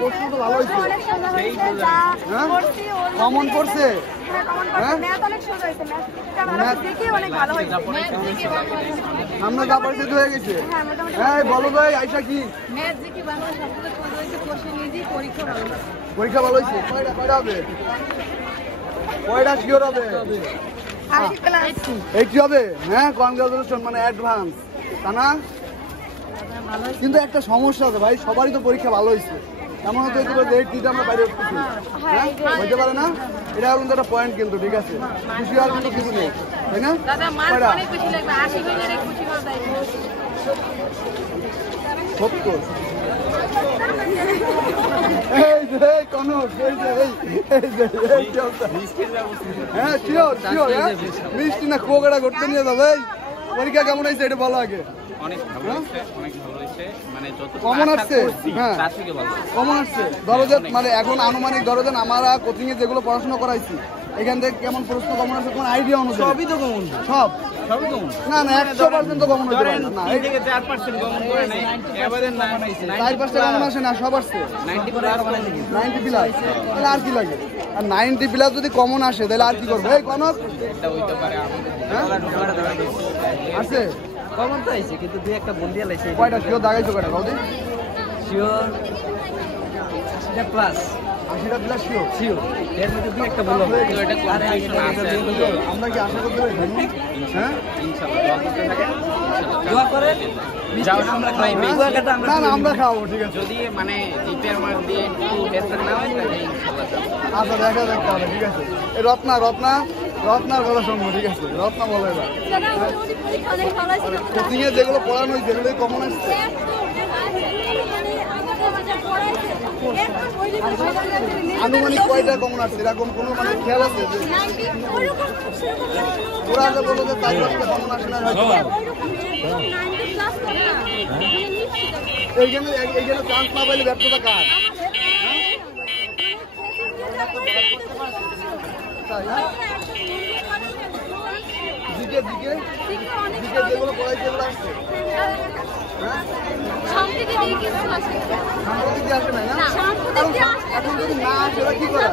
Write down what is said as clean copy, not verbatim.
প্রশ্ন তো ভালো হয়েছে। কমন করছে? আমরা যা পারছি তো হয়ে গেছে। হ্যাঁ বলো ভাই আয়শা কি পরীক্ষা ভালো হয়েছে? কয়টা হবে? কয়টা শিওর হবে? 80 হবে। হ্যাঁ কনগ্রাচুলেশন, মানে অ্যাডভান্স তা না? কিন্তু একটা সমস্যা আছে ভাই, সবারই তো পরীক্ষা ভালো হয়েছে, এমন হতে হতে পারে 80 আমরা বাইরে উঠতেছি, হ্যাঁ হইতে পারে না? এটা কিন্তু একটা পয়েন্ট, কিন্তু ঠিক আছে, খুশি হওয়ার কিন্তু কিছু নেই, তাই না? সত্য। হ্যাঁ শিওর শিওর, হ্যাঁ মিষ্টি না কোকড়া ঘুরতে নিয়ে যাবে। পরীক্ষা কেমন হয়েছে এটা বলো আগে। কমন আসছে? হ্যাঁ কমন আসছে। ধরো যে মানে এখন আনুমানিক ধরো যে আমরা কোচিং এ যেগুলো পড়াশোনা করাইছি এখান থেকে কেমন প্রশ্ন কমন আসছে কোন আইডিয়া অনুযায়ী? সবই তো কমন। সব না না 100% তো কমন হতে পারে না। 4% কমন করে নাই, এবারে 4% কমন আসে না, সব আসছে 90 প্লাস। 90 প্লাস তাহলে আর কি লাগে? আর 90 প্লাস যদি কমন আসে তাহলে আর কি করবে? এই কনক এটা হইতে পারে আছে কমন তো আইছে, কিন্তু দুই একটা বন্দিয়া লাইছে। কয়টা শিওর দাগাইছো? কয়টা কও দি? শিওর 80টা প্লাস। 80টা প্লাস শিওর শিওর, এর মধ্যে দুই একটা বললাম। এটা কনফিউশন আছে, আমরা কি আশা করতে পারি? হ্যাঁ ইনশাআল্লাহ দোয়া করতে থাকেন, দোয়া করেন। যাও আমরা খাই, না না আমরা খাবো, ঠিক আছে। যদি মানে জিপের মার্ক দিয়ে একটু বেটার না হয় তাহলে ইনশাআল্লাহ আচ্ছা দেখা যাক তাহলে, ঠিক আছে। এই রত্নার কথা শুনবো, ঠিক আছে? রত্না বলো এবার কোচিং এ যেগুলো পড়ানো হয়েছে সেগুলোই কমন আসছে। আনুমানিক কয়টা কমন আসছে এরকম কোনো মানে খেয়াল আছে? ওরা যে বললো যে 4-5টা কমন আসে না, এইখানে চান্স না পাইলে ব্যর্থতা কার? দিকে যেগুলো পড়াইছে এগুলো আসছে, সাম্প্রতিক আসে নাই না? এখন যদি না আসে কি করা?